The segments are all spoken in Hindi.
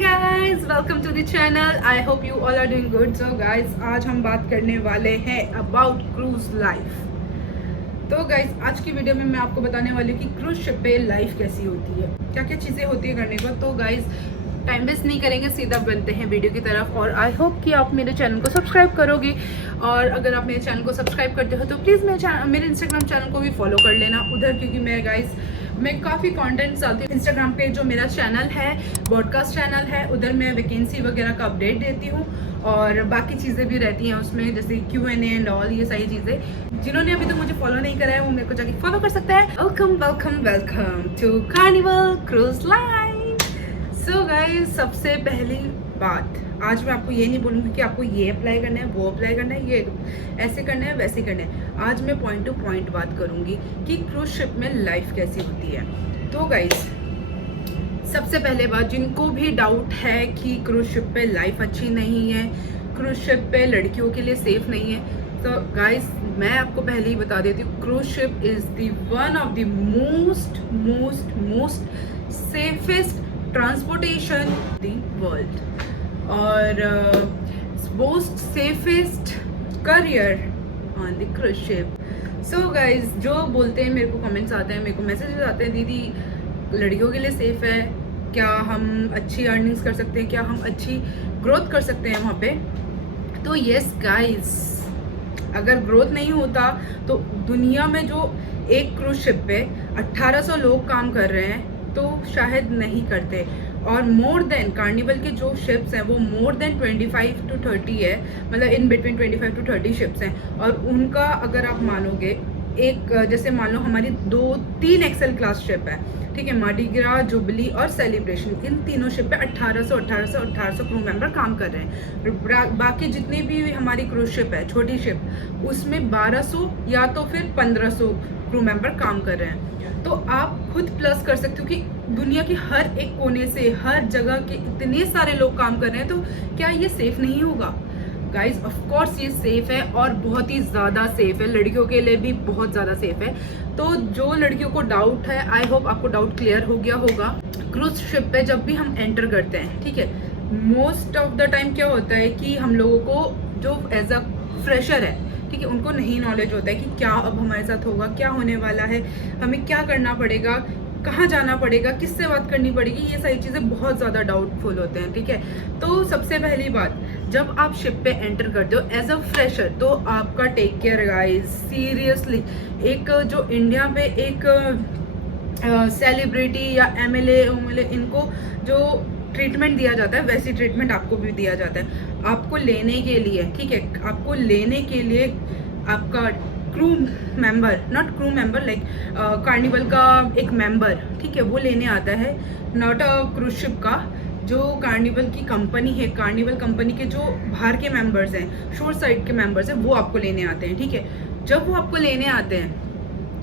Guys, welcome to the channel. I hope you all are doing good. So guys, आज हम बात करने वाले हैं अबाउट क्रूज लाइफ। तो गाइस, आज की वीडियो में मैं आपको बताने वाली हूँ कि क्रूज शिप पे लाइफ कैसी होती है, क्या क्या चीज़ें होती है करने को। तो गाइस, टाइम वेस्ट नहीं करेंगे, सीधा बनते हैं वीडियो की तरफ। और आई होप कि आप मेरे चैनल को सब्सक्राइब करोगे, और अगर आप मेरे चैनल को सब्सक्राइब करते हो तो प्लीज़ मेरे इंस्टाग्राम चैनल को भी फॉलो कर लेना उधर, क्योंकि मैं काफ़ी कंटेंट्स डालती हूँ इंस्टाग्राम पे। जो मेरा चैनल है, पॉडकास्ट चैनल है, उधर मैं वैकेंसी वगैरह का अपडेट देती हूँ, और बाकी चीज़ें भी रहती हैं उसमें, जैसे Q&A एंड ऑल, ये सारी चीज़ें। जिन्होंने अभी तक मुझे फॉलो नहीं करा है वो मेरे को जाके फॉलो कर सकता है। Welcome welcome welcome to Carnival cruise line. So guys, सबसे पहली बात, आज मैं आपको ये नहीं बोलूँगी कि आपको ये अप्लाई करना है, वो अप्लाई करना है, ये ऐसे करना है, वैसे करना है। आज मैं पॉइंट टू पॉइंट बात करूँगी कि क्रूज शिप में लाइफ कैसी होती है। तो गाइस, सबसे पहले बात, जिनको भी डाउट है कि क्रूज शिप पे लाइफ अच्छी नहीं है, क्रूज शिप पे लड़कियों के लिए सेफ नहीं है, तो गाइस मैं आपको पहले ही बता देती हूँ, cruise ship is the one of the most safest transportation the world, और most safest career on the cruise ship. So guys, जो बोलते हैं, मेरे को कमेंट्स आते हैं, मेरे को मैसेजेस आते हैं, दीदी लड़कियों के लिए सेफ है क्या, हम अच्छी अर्निंग्स कर सकते हैं क्या, हम अच्छी ग्रोथ कर सकते हैं वहाँ पे। तो यस गाइज, अगर ग्रोथ नहीं होता तो दुनिया में जो एक क्रूज शिप पे 1800 लोग काम कर रहे हैं तो शायद नहीं करते। और मोर देन कार्निवल के जो शिप्स हैं वो मोर देन 25 to 30 है, मतलब इन बिटवीन 25 to 30 शिप्स हैं। और उनका अगर आप मानोगे, एक जैसे मान लो हमारी 2-3 एक्सेल क्लास शिप है, ठीक है, मार्डी ग्रा, जुबली और सेलिब्रेशन, इन तीनों शिप पे 1800 क्रू मेंबर काम कर रहे हैं। बाकी जितनी भी हमारी क्रूज शिप है, छोटी शिप, उसमें 1200 या तो फिर 1500 क्रू मेंबर काम कर रहे हैं। तो आप खुद प्लस कर सकते हो कि दुनिया के हर एक कोने से, हर जगह के इतने सारे लोग काम कर रहे हैं, तो क्या ये सेफ नहीं होगा? गाइज, ऑफ कोर्स ये सेफ है, और बहुत ही ज़्यादा सेफ है, लड़कियों के लिए भी बहुत ज़्यादा सेफ है। तो जो लड़कियों को डाउट है, आई होप आपको डाउट क्लियर हो गया होगा। क्रूज शिप पे जब भी हम एंटर करते हैं, ठीक है, मोस्ट ऑफ द टाइम क्या होता है कि हम लोगों को जो एज अ फ्रेशर है, ठीक है, उनको नहीं नॉलेज होता है कि क्या अब हमारे साथ होगा, क्या होने वाला है, हमें क्या करना पड़ेगा, कहाँ जाना पड़ेगा, किससे बात करनी पड़ेगी, ये सारी चीज़ें बहुत ज़्यादा डाउटफुल होते हैं, ठीक है। तो सबसे पहली बात, जब आप शिप पे एंटर करते हो एज अ फ्रेशर, तो आपका टेक केयर गाइस, सीरियसली। एक जो इंडिया में एक सेलिब्रिटी या MLA इनको जो ट्रीटमेंट दिया जाता है, वैसी ट्रीटमेंट आपको भी दिया जाता है। आपको लेने के लिए, ठीक है, आपको लेने के लिए आपका crew member, not crew member, like carnival का एक मेंबर, ठीक है, वो लेने आता है, नॉट अ क्रूज शिप का। जो कार्निवल की कंपनी है, कार्निवल कंपनी के जो बाहर के मेंबर्स हैं, शोर साइड के मेंबर्स हैं, वो आपको लेने आते हैं, ठीक है। जब वो आपको लेने आते हैं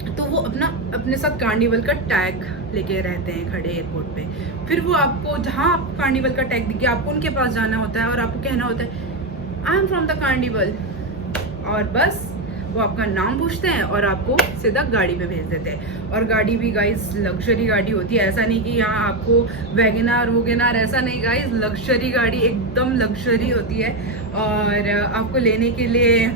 तो वो अपने साथ कार्निवल का टैग लेके रहते हैं खड़े एयरपोर्ट पे। फिर वो आपको, जहाँ आप कार्निवल का टैग दिखे, आपको उनके पास जाना होता है और आपको कहना होता है I am from the carnival, और बस वो आपका नाम पूछते हैं और आपको सीधा गाड़ी पे भेज देते हैं। और गाड़ी भी गाइस लग्जरी गाड़ी होती है, ऐसा नहीं कि यहाँ आपको वैगनार वोगेनार, ऐसा नहीं गाइस, लग्जरी गाड़ी, एकदम लग्जरी होती है। और आपको लेने के लिए,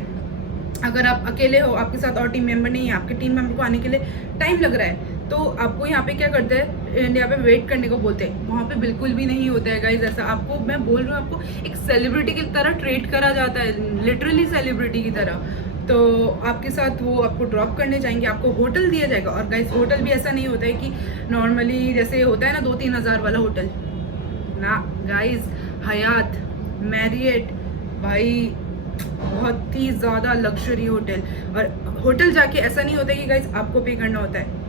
अगर आप अकेले हो, आपके साथ और टीम मेंबर नहीं है, आपके टीम मेंबर को आने के लिए टाइम लग रहा है, तो आपको यहाँ पे क्या करते हैं, इंडिया पे वेट करने को बोलते हैं। वहाँ पे बिल्कुल भी नहीं होता है गाइज ऐसा। आपको मैं बोल रही हूँ, आपको एक सेलिब्रिटी की तरह ट्रीट करा जाता है, लिटरली सेलिब्रिटी की तरह। तो आपके साथ वो आपको ड्रॉप करने जाएंगे, आपको होटल दिया जाएगा। और गाइज, होटल भी ऐसा नहीं होता है कि नॉर्मली जैसे होता है ना 2-3 हज़ार वाला होटल, ना गाइज, हयात, मैरियट, भाई बहुत ही ज़्यादा लग्जरी होटल। और होटल जाके ऐसा नहीं होता कि गाइज आपको पे करना होता है।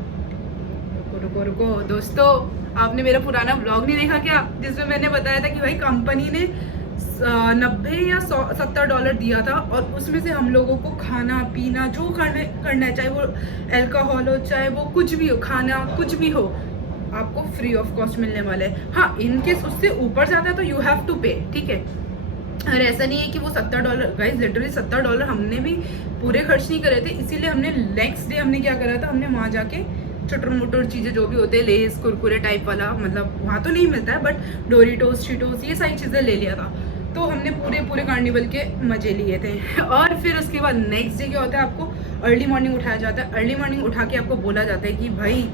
रुको दोस्तों, आपने मेरा पुराना व्लॉग नहीं देखा क्या, जिसमें मैंने बताया था कि भाई कंपनी ने 90 या $70 दिया था, और उसमें से हम लोगों को खाना पीना जो करना है, चाहे वो अल्कोहल हो, चाहे वो कुछ भी हो, खाना कुछ भी हो, आपको फ्री ऑफ कॉस्ट मिलने वाला है। हाँ, इनकेस उससे ऊपर जाता है तो यू हैव टू पे, ठीक है। और ऐसा नहीं है कि वो $70, गाइज लिटरली $70 हमने भी पूरे खर्च नहीं करे थे, इसीलिए हमने नेक्स्ट डे हमने क्या करा था, हमने वहाँ जाके छोटर मोटर चीज़ें जो भी होते हैं, लेस कुरकुरे टाइप वाला, मतलब वहाँ तो नहीं मिलता है, बट डोरिटोस चीटोस ये सारी चीज़ें ले लिया था। तो हमने पूरे कार्निवल के मज़े लिए थे। और फिर उसके बाद नेक्स्ट डे क्या होता है, आपको अर्ली मॉर्निंग उठाया जाता है। अर्ली मॉर्निंग उठा के आपको बोला जाता है कि भाई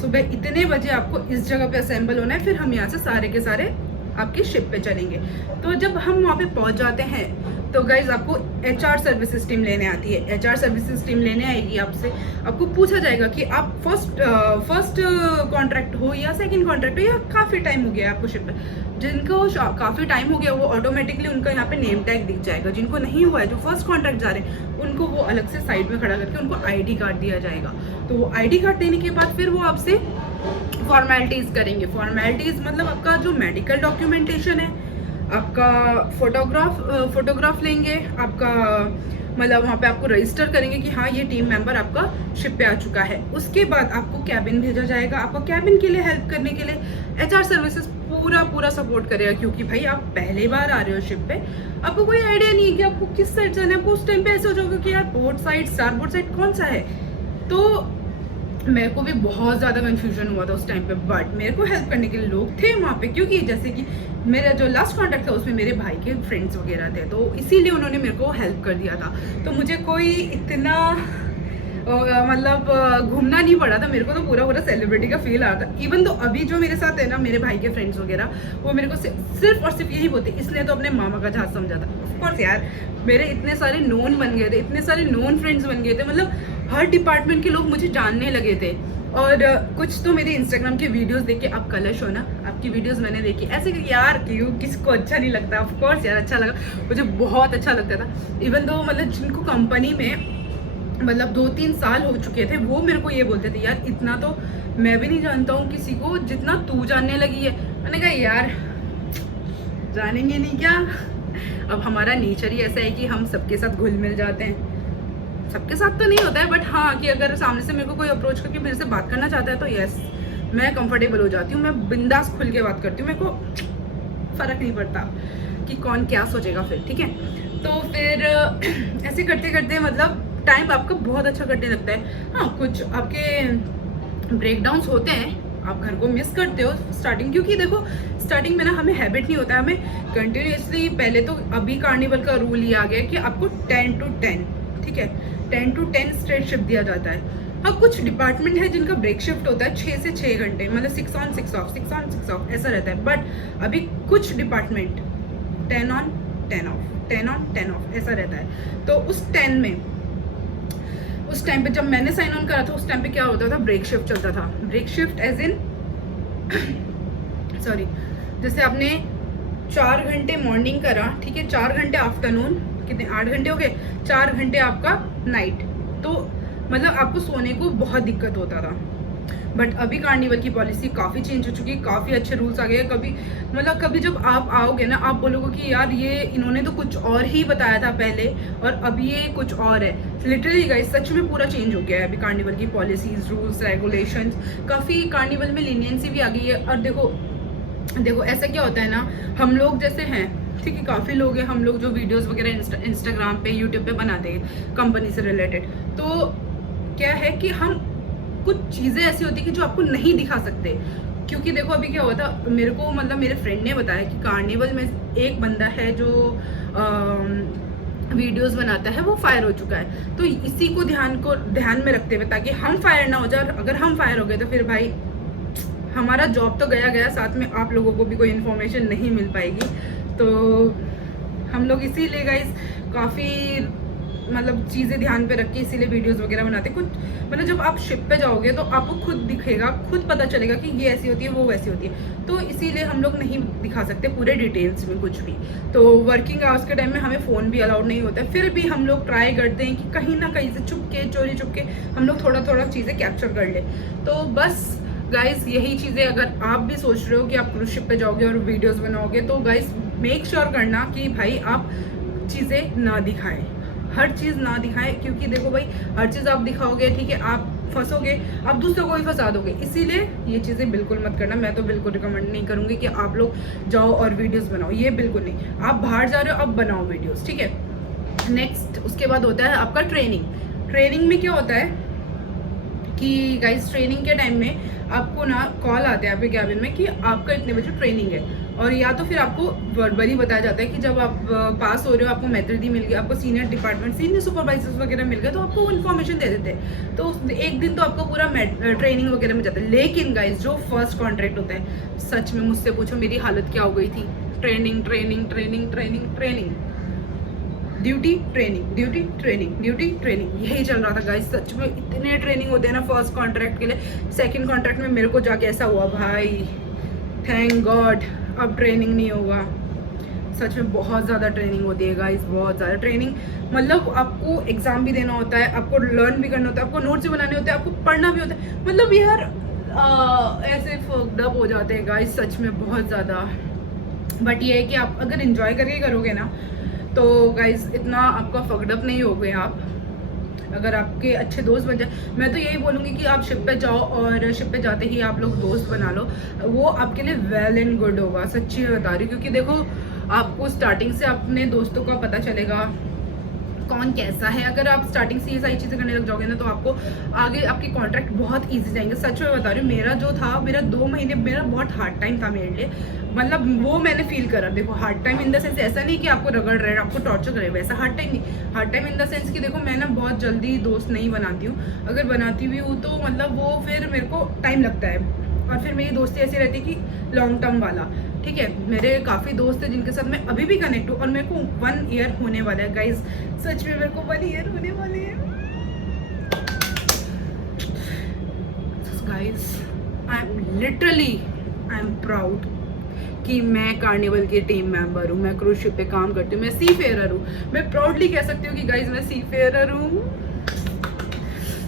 सुबह इतने बजे आपको इस जगह पे असेंबल होना है, फिर हम यहाँ से सारे के सारे आपकी शिप पे चलेंगे। तो जब हम वहाँ पे पहुँच जाते हैं तो गाइज आपको HR सर्विसेज टीम लेने आती है। HR सर्विसेज टीम लेने आएगी आपसे, आपको पूछा जाएगा कि आप फर्स्ट कॉन्ट्रैक्ट हो या सेकंड कॉन्ट्रैक्ट हो, या काफ़ी टाइम हो गया आपको शिप पे। जिनको काफ़ी टाइम हो गया वो ऑटोमेटिकली उनका यहाँ पे नेम टैग दिख जाएगा। जिनको नहीं हुआ है, जो फर्स्ट कॉन्ट्रैक्ट जा रहे हैं, उनको वो अलग से साइड में खड़ा करके उनको ID कार्ड दिया जाएगा। तो वो ID कार्ड देने के बाद फिर वो आपसे फॉर्मेलिटीज़ करेंगे। फॉर्मेलिटीज़ मतलब आपका जो मेडिकल डॉक्यूमेंटेशन है, आपका फोटोग्राफ लेंगे, आपका मतलब वहाँ पे आपको रजिस्टर करेंगे कि हाँ ये टीम मेंबर आपका शिप पे आ चुका है। उसके बाद आपको कैबिन भेजा जाएगा। आपको कैबिन के लिए हेल्प करने के लिए HR सर्विसेज पूरा सपोर्ट करेगा, क्योंकि भाई आप पहली बार आ रहे हो शिप पे, आपको कोई आइडिया नहीं है कि आपको किस साइड जाना है। आपको उस टाइम पे ऐसे हो जाओगे कि यार पोर्ट साइड, स्टारबोर्ड साइड कौन सा है। तो मेरे को भी बहुत ज़्यादा कंफ्यूजन हुआ था उस टाइम पे, बट मेरे को हेल्प करने के लिए लोग थे वहाँ पे, क्योंकि जैसे कि मेरा जो लास्ट कॉन्टैक्ट था उसमें मेरे भाई के फ्रेंड्स वगैरह थे, तो इसीलिए उन्होंने मेरे को हेल्प कर दिया था। तो मुझे कोई इतना मतलब घूमना नहीं पड़ा था। मेरे को तो पूरा सेलिब्रिटी का फील आ रहा था। इवन तो अभी जो मेरे साथ है ना, मेरे भाई के फ्रेंड्स वगैरह, वो मेरे को सिर्फ और सिर्फ यही बोलते, इसने तो अपने मामा का जहाज समझा था। ऑफकोर्स यार, मेरे इतने सारे नोन बन गए थे, इतने सारे नोन फ्रेंड्स बन गए थे, मतलब हर डिपार्टमेंट के लोग मुझे जानने लगे थे। और कुछ तो मेरे इंस्टाग्राम के वीडियोस देख के, आप कलश हो ना, आपकी वीडियोस मैंने देखी, ऐसे कि यार क्यों, किसको अच्छा नहीं लगता। ऑफ कोर्स यार अच्छा लगा, मुझे बहुत अच्छा लगता था। इवन तो मतलब जिनको कंपनी में मतलब 2-3 साल हो चुके थे, वो मेरे को ये बोलते थे यार इतना तो मैं भी नहीं जानता हूँ किसी को जितना तू जानने लगी है। मैंने कहा यार जानेंगे नहीं क्या, अब हमारा नेचर ही ऐसा है कि हम सबके साथ घुल मिल जाते हैं। सबके साथ तो नहीं होता है, बट हाँ कि अगर सामने से मेरे को कोई अप्रोच करके मेरे से बात करना चाहता है तो यस, मैं कंफर्टेबल हो जाती हूँ, मैं बिंदास खुल के बात करती हूँ। मेरे को फ़र्क नहीं पड़ता कि कौन क्या सोचेगा फिर, ठीक है। तो फिर ऐसे करते करते मतलब टाइम आपका बहुत अच्छा कटने लगता है। हाँ, कुछ आपके ब्रेकडाउन्स होते हैं, आप घर को मिस करते हो स्टार्टिंग, क्योंकि देखो स्टार्टिंग में ना हमें हैबिट नहीं होता है, हमें कंटिन्यूसली। पहले तो अभी कार्निवल का रूल ये आ गया कि आपको 10 to 10, ठीक है, 10 to 10 स्ट्रेट शिफ्ट दिया जाता है। हाँ, कुछ डिपार्टमेंट है जिनका ब्रेक शिफ्ट होता है 6 से 6 घंटे, मतलब 6 on 6 off, 6 on 6 off ऐसा रहता है। बट अभी कुछ department 10 on 10 off, 10 on 10 off ऐसा रहता है। तो उस 10 में उस टाइम पे जब मैंने साइन ऑन करा था, उस टाइम पे क्या होता था, ब्रेक शिफ्ट चलता था। Break shift as in sorry, जैसे आपने 4 घंटे मॉर्निंग करा, ठीक है, 4 घंटे आफ्टरनून, कितने 8 घंटे हो गए, 4 घंटे आपका नाइट, तो मतलब आपको सोने को बहुत दिक्कत होता था। बट अभी कार्निवल की पॉलिसी काफ़ी चेंज हो चुकी है, काफ़ी अच्छे रूल्स आ गए। कभी जब आप आओगे ना, आप बोलोगे कि यार ये इन्होंने तो कुछ और ही बताया था पहले और अभी ये कुछ और है। लिटरली गाइस, सच में पूरा चेंज हो गया है अभी कार्निवल की पॉलिसीज, रूल्स, रेगुलेशंस। काफ़ी कार्निवल में लीनियंसी भी आ गई है। और देखो ऐसा क्या होता है ना, हम लोग जैसे हैं, ठीक है, काफ़ी लोग हैं, हम लोग जो वीडियोस वगैरह इंस्टाग्राम पे, यूट्यूब पे बनाते हैं कंपनी से रिलेटेड, तो क्या है कि हम कुछ चीज़ें ऐसी होती है कि जो आपको नहीं दिखा सकते। क्योंकि देखो अभी क्या हुआ था, मेरे को मतलब मेरे फ्रेंड ने बताया कि कार्निवल में एक बंदा है जो वीडियोस बनाता है, वो फायर हो चुका है। तो इसी को ध्यान में रखते हुए, ताकि हम फायर ना हो जाए, अगर हम फायर हो गए तो फिर भाई हमारा जॉब तो गया, साथ में आप लोगों को भी कोई इन्फॉर्मेशन नहीं मिल पाएगी। तो हम लोग इसीलिए गाइस काफ़ी मतलब चीज़ें ध्यान पे रख के इसीलिए वीडियोस वगैरह बनाते। कुछ मतलब जब आप शिप पे जाओगे तो आपको खुद दिखेगा, खुद पता चलेगा कि ये ऐसी होती है, वो वैसी होती है। तो इसीलिए हम लोग नहीं दिखा सकते पूरे डिटेल्स में कुछ भी। तो वर्किंग आवर्स के टाइम में हमें फ़ोन भी अलाउड नहीं होता है, फिर भी हम लोग ट्राई करते हैं कि कहीं ना कहीं से चोरी चुपके हम लोग थोड़ा चीज़ें कैप्चर कर ले। तो बस गाइस यही चीज़ें, अगर आप भी सोच रहे हो कि आप क्रूज शिप पे जाओगे और वीडियोस बनाओगे, तो गाइस मेक श्योर करना कि भाई आप चीज़ें ना दिखाएं, हर चीज़ ना दिखाएं। क्योंकि देखो भाई, हर चीज़ आप दिखाओगे, ठीक है, आप फंसोगे, आप दूसरों को भी फंसा दोगे। इसीलिए ये चीज़ें बिल्कुल मत करना। मैं तो बिल्कुल रिकमेंड नहीं करूँगी कि आप लोग जाओ और वीडियोस बनाओ, ये बिल्कुल नहीं। आप बाहर जा रहे हो, अब बनाओ वीडियोस, ठीक है। नेक्स्ट उसके बाद होता है आपका ट्रेनिंग। ट्रेनिंग में क्या होता है कि गाइस ट्रेनिंग के टाइम में आपको ना कॉल आते हैं आपके कैबिन में कि आपका इतने बजे ट्रेनिंग है, और या तो फिर आपको वर्बली बताया जाता है कि जब आप पास हो रहे हो, आपको मेथडी मिल गया, आपको सीनियर सुपरवाइजर्स वगैरह मिल गए, तो आपको इन्फॉर्मेशन दे देते हैं। तो एक दिन तो आपको पूरा ट्रेनिंग वगैरह में जाता है। लेकिन गाइस जो फर्स्ट कॉन्ट्रैक्ट होता है, सच में मुझसे पूछो मेरी हालत क्या हो गई थी। Training training training training training, duty training, duty training, duty training, यही चल रहा था गाइस। सच में इतने ट्रेनिंग होते हैं ना फर्स्ट कॉन्ट्रैक्ट के लिए। सेकंड कॉन्ट्रैक्ट में मेरे को जाके ऐसा हुआ भाई, थैंक गॉड अब ट्रेनिंग नहीं होगा। सच में बहुत ज़्यादा ट्रेनिंग होती है गाइस, बहुत ज़्यादा ट्रेनिंग। मतलब आपको एग्ज़ाम भी देना होता है, आपको लर्न भी करना होता है, आपको नोट्स भी बनाने होते हैं, आपको पढ़ना भी होता है। मतलब यार ऐसे फकड अप हो जाते हैं गाइस सच में बहुत ज़्यादा। बट ये है कि आप अगर इंजॉय करके करोगे ना तो गाइस इतना आपका फकड अप नहीं होगे आप। अगर आपके अच्छे दोस्त बन जाए, मैं तो यही बोलूँगी कि आप शिप पे जाओ और शिप पे जाते ही आप लोग दोस्त बना लो, वो आपके लिए वेल एंड गुड होगा। सच्ची बता रही हूँ, क्योंकि देखो आपको स्टार्टिंग से अपने दोस्तों का पता चलेगा कौन कैसा है। अगर आप स्टार्टिंग से ये सारी चीज़ें करने लग जाओगे ना तो आपको आगे आपके कॉन्ट्रैक्ट बहुत ईजी जाएंगे। सच में बता रही हूँ, मेरा जो था, मेरा 2 महीने मेरा बहुत हार्ड टाइम था मेरे लिए। मतलब वो मैंने फील करा। देखो hard time in the sense ऐसा नहीं कि आपको रगड़ रहे हैं, आपको टॉर्चर करे, वैसा हार्ड टाइम नहीं। Hard time in the sense कि देखो मैं ना बहुत जल्दी दोस्त नहीं बनाती हूँ, अगर बनाती भी हूँ तो मतलब वो फिर मेरे को टाइम लगता है। और फिर मेरी दोस्ती ऐसी रहती है कि लॉन्ग टर्म वाला, ठीक है। मेरे काफ़ी दोस्त हैं जिनके साथ मैं अभी भी कनेक्ट हूँ, और मेरे को 1 ईयर होने वाला है गाइज। सच में मेरे को 1 ईयर होने वाले हैं गाइज। आई एम प्राउड कि मैं कार्निवल की टीम मेंबर हूँ, मैं क्रूज शिप पे काम करती हूँ, मैं सी फेयरर हूँ। मैं प्राउडली कह सकती हूँ कि गाइज मैं सी फेयरर हूँ।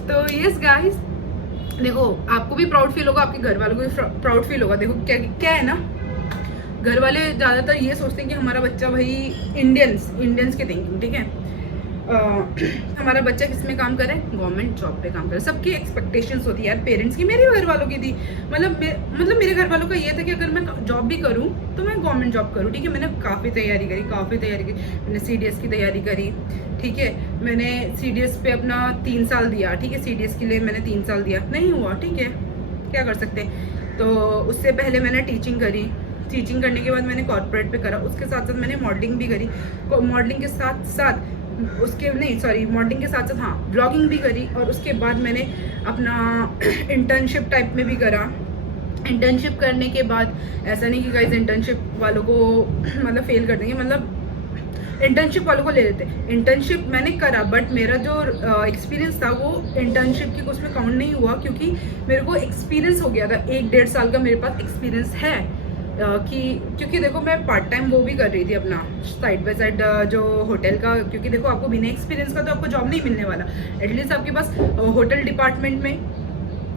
तो यस गाइज, देखो आपको भी प्राउड फील होगा, आपके घर वालों को भी प्राउड फील होगा। देखो क्या क्या है ना, घर वाले ज़्यादातर ये सोचते हैं कि हमारा बच्चा भाई इंडियंस की थिंकिंग, ठीक है। हमारा बच्चा किस में काम करे, गवर्नमेंट जॉब पे काम करे। सबकी एक्सपेक्टेशंस होती है यार पेरेंट्स की, मेरे घर वालों की थी। मतलब मेरे घर वालों का ये था कि अगर मैं जॉब भी करूँ तो मैं गवर्नमेंट जॉब करूँ, ठीक है। मैंने काफ़ी तैयारी करी। मैंने CDS की तैयारी करी, ठीक है। मैंने CDS पे अपना 3 साल दिया, ठीक है। CDS के लिए मैंने 3 साल दिया, नहीं हुआ, ठीक है, क्या कर सकते। तो उससे पहले मैंने टीचिंग करी, टीचिंग करने के बाद मैंने कॉर्पोरेट पे करा, उसके साथ साथ मैंने मॉडलिंग भी करी, मॉडलिंग के साथ साथ मॉडलिंग के साथ साथ हाँ ब्लॉगिंग भी करी। और उसके बाद मैंने अपना इंटर्नशिप टाइप में भी करा। इंटर्नशिप करने के बाद ऐसा नहीं कि गाइस इंटर्नशिप वालों को मतलब फेल कर देंगे, मतलब इंटर्नशिप वालों को ले लेते। इंटर्नशिप मैंने करा, बट मेरा जो एक्सपीरियंस था वो इंटर्नशिप की उसमें काउंट नहीं हुआ, क्योंकि मेरे को एक्सपीरियंस हो गया था। 1-1.5 साल का मेरे पास एक्सपीरियंस है क्योंकि देखो मैं पार्ट टाइम वो भी कर रही थी अपना साइड बाय साइड जो होटल का, क्योंकि देखो आपको बिना एक्सपीरियंस का तो आपको जॉब नहीं मिलने वाला। एटलीस्ट आपके पास होटल डिपार्टमेंट में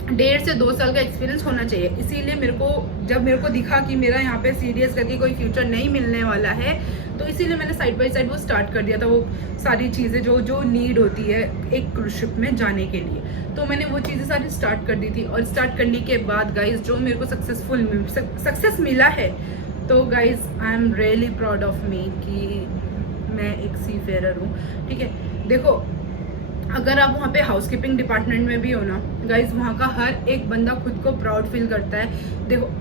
1.5 से 2 साल का एक्सपीरियंस होना चाहिए। इसीलिए जब मेरे को दिखा कि मेरा यहाँ पे CDS करके कोई फ्यूचर नहीं मिलने वाला है, तो इसीलिए मैंने साइड बाय साइड वो स्टार्ट कर दिया था, वो सारी चीज़ें जो नीड होती है एक क्रूज शिप में जाने के लिए। तो मैंने वो चीज़ें सारी स्टार्ट कर दी थी, और स्टार्ट करने के बाद गाइज जो मेरे को सक्सेस मिला है, तो guys I am really proud of me कि मैं एक सी फेयरर हूँ, ठीक है। देखो अगर आप वहाँ पे हाउसकीपिंग डिपार्टमेंट में भी हो ना गाइज, वहाँ का हर एक बंदा खुद को प्राउड फील करता है।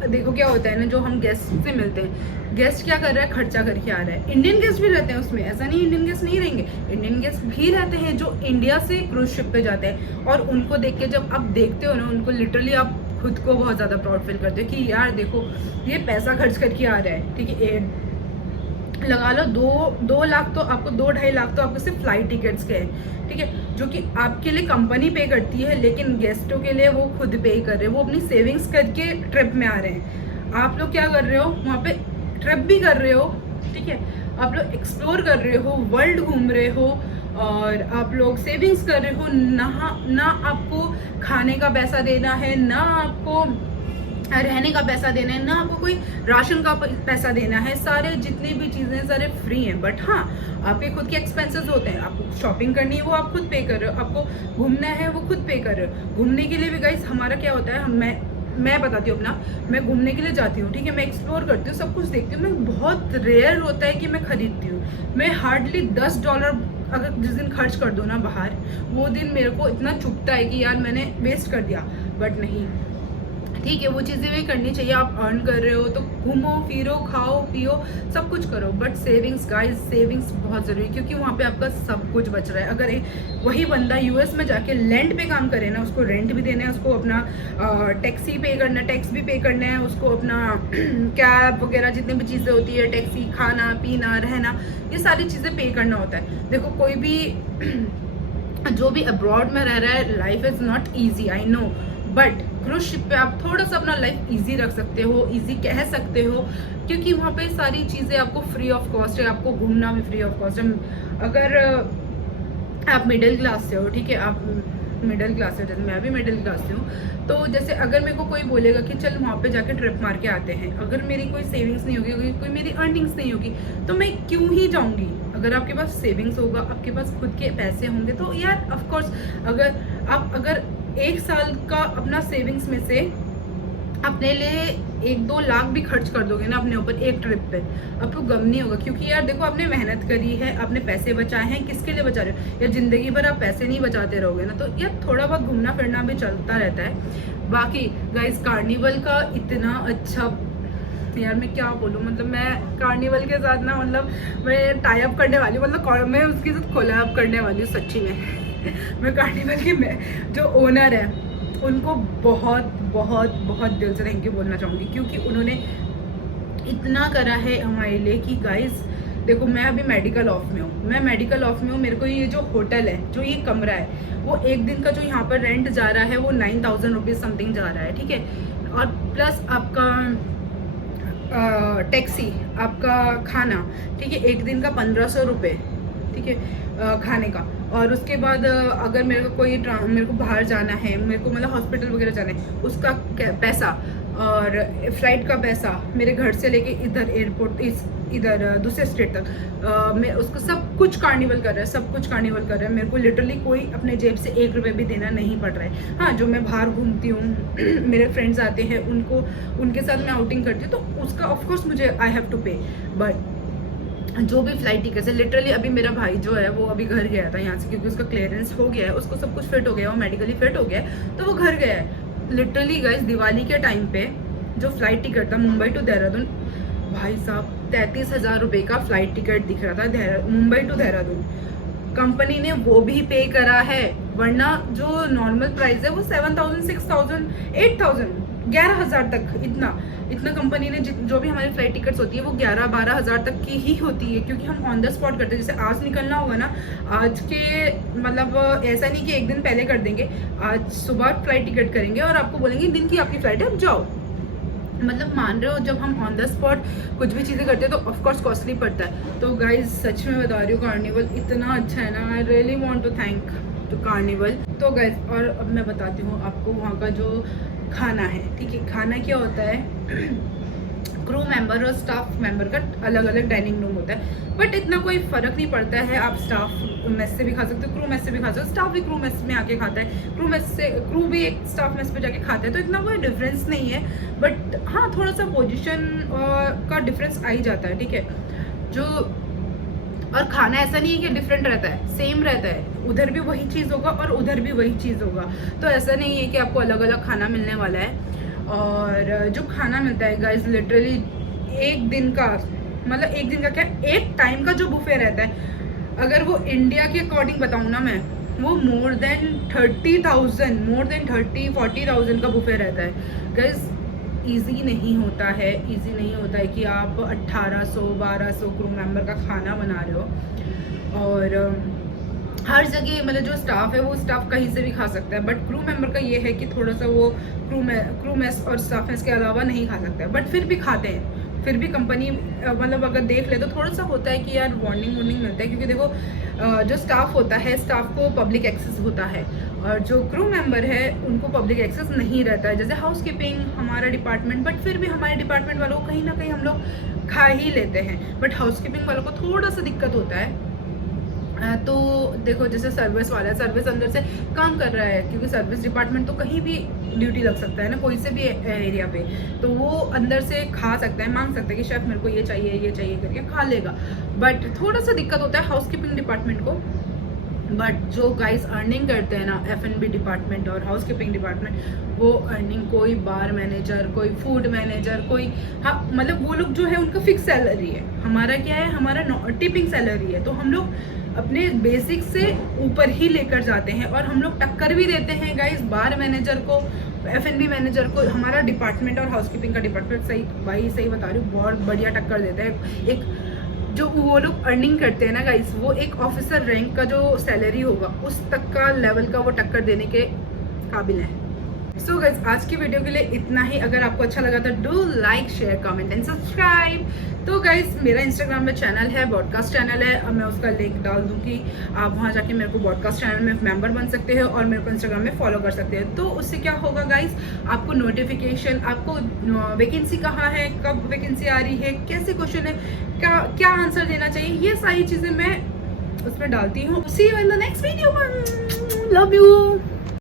देखो क्या होता है ना, जो हम गेस्ट से मिलते हैं, गेस्ट क्या कर रहा है, खर्चा करके आ रहा है। इंडियन गेस्ट भी रहते हैं उसमें, ऐसा नहीं इंडियन गेस्ट नहीं रहेंगे, इंडियन गेस्ट भी रहते हैं जो इंडिया से क्रूज शिप पे जाते हैं। और उनको देख के जब आप देखते हो ना, उनको लिटरली आप खुद को बहुत ज़्यादा प्राउड फील करते हो कि यार देखो ये पैसा खर्च करके आ रहा है, ठीक है। लगा लो 2 लाख तो आपको 2-2.5 लाख तो आपको सिर्फ फ्लाइट टिकट्स के हैं, ठीक है, जो कि आपके लिए कंपनी पे करती है, लेकिन गेस्टों के लिए वो खुद पे कर रहे हैं, वो अपनी सेविंग्स करके ट्रिप में आ रहे हैं। आप लोग क्या कर रहे हो, वहाँ पे ट्रिप भी कर रहे हो, ठीक है, आप लोग एक्सप्लोर कर रहे हो, वर्ल्ड घूम रहे हो, और आप लोग सेविंग्स कर रहे हो। ना आपको खाने का पैसा देना है, ना आपको रहने का पैसा देना है, ना आपको कोई राशन का पैसा देना है। सारे जितनी भी चीज़ें सारे फ्री हैं। बट हाँ, आपके खुद के एक्सपेंसेस होते हैं। आपको शॉपिंग करनी है वो आप खुद पे कर रहे हो, आपको घूमना है वो खुद पे कर रहे हो। घूमने के लिए भी गाइस हमारा क्या होता है, मैं बताती हूँ अपना, मैं घूमने के लिए जाती हूँ, ठीक है, मैं एक्सप्लोर करती हूँ, सब कुछ देखती हूँ। मैं बहुत रेयर होता है कि मैं खरीदती हूँ। मैं हार्डली $10 अगर जिस दिन खर्च कर दो ना बाहर, वो दिन मेरे को इतना चुभता है कि यार मैंने वेस्ट कर दिया। बट नहीं, ठीक है, वो चीज़ें भी करनी चाहिए। आप अर्न कर रहे हो तो घूमो फिरो, खाओ पियो, सब कुछ करो, बट सेविंग्स गाइस, सेविंग्स बहुत ज़रूरी है, क्योंकि वहाँ पे आपका सब कुछ बच रहा है। अगर वही बंदा यूएस में जाके रेंट पे काम करे ना, उसको रेंट भी देना है, उसको अपना टैक्सी पे करना है, टैक्स भी पे करना है, उसको अपना कैब वगैरह जितनी भी चीज़ें होती है, टैक्सी, खाना पीना रहना, ये सारी चीज़ें पे करना होता है। देखो कोई भी जो भी अब्रॉड में रह रहा है, life is not easy, I know, but cruise ship पे आप थोड़ा सा अपना लाइफ इजी रख सकते हो, इजी कह सकते हो, क्योंकि वहाँ पे सारी चीज़ें आपको फ्री ऑफ कॉस्ट है, आपको घूमना भी फ्री ऑफ कॉस्ट है। अगर आप मिडिल क्लास से हो, ठीक है, आप मिडिल क्लास से, जैसे मैं भी मिडिल क्लास से हूँ, तो जैसे अगर मेरे को कोई बोलेगा कि चल वहाँ पे जाके ट्रिप मार के आते हैं, अगर मेरी कोई सेविंग्स नहीं होगी, कोई मेरी अर्निंग्स नहीं होगी, तो मैं क्यों ही जाऊँगी। अगर आपके पास सेविंग्स होगा, आपके पास खुद के पैसे होंगे, तो यार ऑफ कोर्स अगर 1 साल का अपना सेविंग्स में से अपने लिए 1-2 लाख भी खर्च कर दोगे ना अपने ऊपर एक ट्रिप पे, आपको गम नहीं होगा, क्योंकि यार देखो आपने मेहनत करी है, आपने पैसे बचाए हैं, किसके लिए बचा रहे हो। यार जिंदगी भर आप पैसे नहीं बचाते रहोगे ना, तो यार थोड़ा बहुत घूमना फिरना भी चलता रहता है। बाकी गाइस कार्निवल का इतना अच्छा, यार मैं क्या बोलूँ, मतलब मैं कार्निवल के साथ ना, मतलब मैं टाई अप करने वाली हूँ, मतलब मैं उसके साथ कोलैब करने वाली हूँ सच्ची में। मैं कार्निवल की जो ओनर है उनको बहुत बहुत बहुत दिल से थैंक यू बोलना चाहूँगी, क्योंकि उन्होंने इतना करा है हमारे लिए कि गाइस देखो मैं अभी मेडिकल ऑफ में हूँ, मेरे को ये जो होटल है, जो ये कमरा है, वो एक दिन का जो यहाँ पर रेंट जा रहा है वो 9,000 रुपीज़ समथिंग जा रहा है, ठीक है, और प्लस आपका टैक्सी, आपका खाना, ठीक है, एक दिन का 1,500 रुपये, ठीक है, खाने का, और उसके बाद अगर मेरे को बाहर जाना है, मेरे को मतलब हॉस्पिटल वगैरह जाना है, उसका पैसा, और फ्लाइट का पैसा, मेरे घर से लेके इधर एयरपोर्ट इधर दूसरे स्टेट तक, मैं उसको सब कुछ कार्निवल कर रहा है, मेरे को लिटरली कोई अपने जेब से 1 रुपये भी देना नहीं पड़ रहा है। हाँ, जो मैं बाहर घूमती हूँ मेरे फ्रेंड्स आते हैं, उनके साथ मैं आउटिंग करती हूँ, तो उसका ऑफकोर्स मुझे आई हैव टू पे, बट जो भी फ्लाइट टिकट है, लिटरली अभी मेरा भाई जो है वो अभी घर गया था यहाँ से, क्योंकि उसका क्लियरेंस हो गया है, उसको सब कुछ फिट हो गया है, वो मेडिकली फिट हो गया है, तो वो घर गया है। लिटरली गाइस दिवाली के टाइम पे जो फ्लाइट टिकट था मुंबई टू देहरादून, भाई साहब 33,000 रुपये का फ्लाइट टिकट दिख रहा था मुंबई टू देहरादून। कंपनी ने वो भी पे करा है, वरना जो नॉर्मल प्राइस है वो 7,000, 6,000, 8,000, 11,000 तक, इतना कंपनी ने जो भी हमारी फ्लाइट टिकट्स होती है वो 11-12 हज़ार तक की ही होती है, क्योंकि हम ऑन द स्पॉट करते हैं। जैसे आज निकलना होगा ना, आज के मतलब ऐसा नहीं कि एक दिन पहले कर देंगे, आज सुबह फ्लाइट टिकट करेंगे और आपको बोलेंगे दिन की आपकी फ्लाइट है, अब जाओ। मतलब मान रहे हो, जब हम ऑन द स्पॉट कुछ भी चीज़ें करते हैं तो ऑफकोर्स कॉस्टली पड़ता है। तो गाइज सच में बता रही हूँ, कार्निवल इतना अच्छा है ना, I really want to thank to Carnival. तो गाइज और अब मैं बताती हूँ आपको वहाँ का जो खाना है, ठीक है, खाना क्या होता है, क्रू मेंबर और स्टाफ मेंबर का अलग अलग डाइनिंग रूम होता है, बट इतना कोई फ़र्क नहीं पड़ता है। आप स्टाफ मेस से भी खा सकते हो, क्रू मेस से भी खा सकते हो, स्टाफ भी क्रू मेस में आके खाता है, क्रू भी एक स्टाफ मेस पे जाके खाता है, तो इतना कोई डिफरेंस नहीं है। बट हाँ, थोड़ा सा पोजीशन का डिफरेंस आ ही जाता है, ठीक है, जो और खाना ऐसा नहीं है कि डिफरेंट रहता है, सेम रहता है, उधर भी वही चीज़ होगा और उधर भी वही चीज़ होगा, तो ऐसा नहीं है कि आपको अलग अलग खाना मिलने वाला है। और जो खाना मिलता है गाइस लिटरली एक दिन का, मतलब एक दिन का क्या, एक टाइम का जो बुफे रहता है, अगर वो इंडिया के अकॉर्डिंग बताऊँ ना मैं, वो मोर देन 30,000-40,000 का बुफे रहता है गाइस। ईजी नहीं होता है कि आप 1,800-1,200 क्रू मेंबर का खाना बना रहे हो, और हर जगह मतलब जो स्टाफ है वो स्टाफ कहीं से भी खा सकता है, बट क्रू मेंबर का ये है कि थोड़ा सा वो क्रू मेस और स्टाफ मेस के अलावा नहीं खा सकता है, बट फिर भी खाते हैं, फिर भी कंपनी मतलब अगर देख ले तो थोड़ा सा होता है कि यार वार्निंग मिलता है, क्योंकि देखो जो स्टाफ होता है, स्टाफ को पब्लिक एक्सेस होता है, और जो क्रू मेंबर है उनको पब्लिक एक्सेस नहीं रहता है। जैसे हाउस कीपिंग हमारा डिपार्टमेंट, बट फिर भी हमारे डिपार्टमेंट वालों को कहीं ना कहीं हम लोग खा ही लेते हैं, बट हाउस कीपिंग वालों को थोड़ा सा दिक्कत होता है। तो देखो जैसे सर्विस वाला है, सर्विस अंदर से काम कर रहा है, क्योंकि सर्विस डिपार्टमेंट तो कहीं भी ड्यूटी लग सकता है ना कोई से भी एरिया पे, तो वो अंदर से खा सकता है, मांग सकता है कि शेफ मेरे को ये चाहिए करके खा लेगा। बट थोड़ा सा दिक्कत होता है हाउसकीपिंग डिपार्टमेंट को। बट जो गाइस अर्निंग करते हैं ना F&B डिपार्टमेंट और हाउसकीपिंग डिपार्टमेंट, वो अर्निंग कोई बार मैनेजर, कोई फूड मैनेजर, कोई हाँ मतलब वो लोग जो है उनका फिक्स सैलरी है। हमारा क्या है, हमारा टिपिंग सैलरी है, तो हम लोग अपने बेसिक से ऊपर ही लेकर जाते हैं और हम लोग टक्कर भी देते हैं गाइस बार मैनेजर को, F&B मैनेजर को। हमारा डिपार्टमेंट और हाउसकीपिंग का डिपार्टमेंट सही भाई सही बता रही हूँ बहुत बढ़िया टक्कर देता है। एक जो वो लोग अर्निंग करते हैं ना गाइस, वो एक ऑफिसर रैंक का जो सैलरी होगा उस तक का लेवल का वो टक्कर देने के काबिल है। सो गाइस आज की वीडियो के लिए इतना ही। अगर आपको अच्छा लगा तो do like share comment and subscribe. तो गाइस मेरा इंस्टाग्राम में चैनल है, ब्रॉडकास्ट चैनल है, और मैं उसका लिंक डाल दूँगी, आप वहाँ जाके मेरे को ब्रॉडकास्ट चैनल में मेंबर बन सकते हैं और मेरे को इंस्टाग्राम में फॉलो कर सकते हैं। तो उससे क्या होगा गाइस, आपको नोटिफिकेशन, आपको वैकेंसी कहाँ है, कब वैकेंसी आ रही है, कैसे क्वेश्चन है, क्या आंसर देना चाहिए, ये सारी चीज़ें मैं उसमें डालती हूँ। See you in the next video, love you.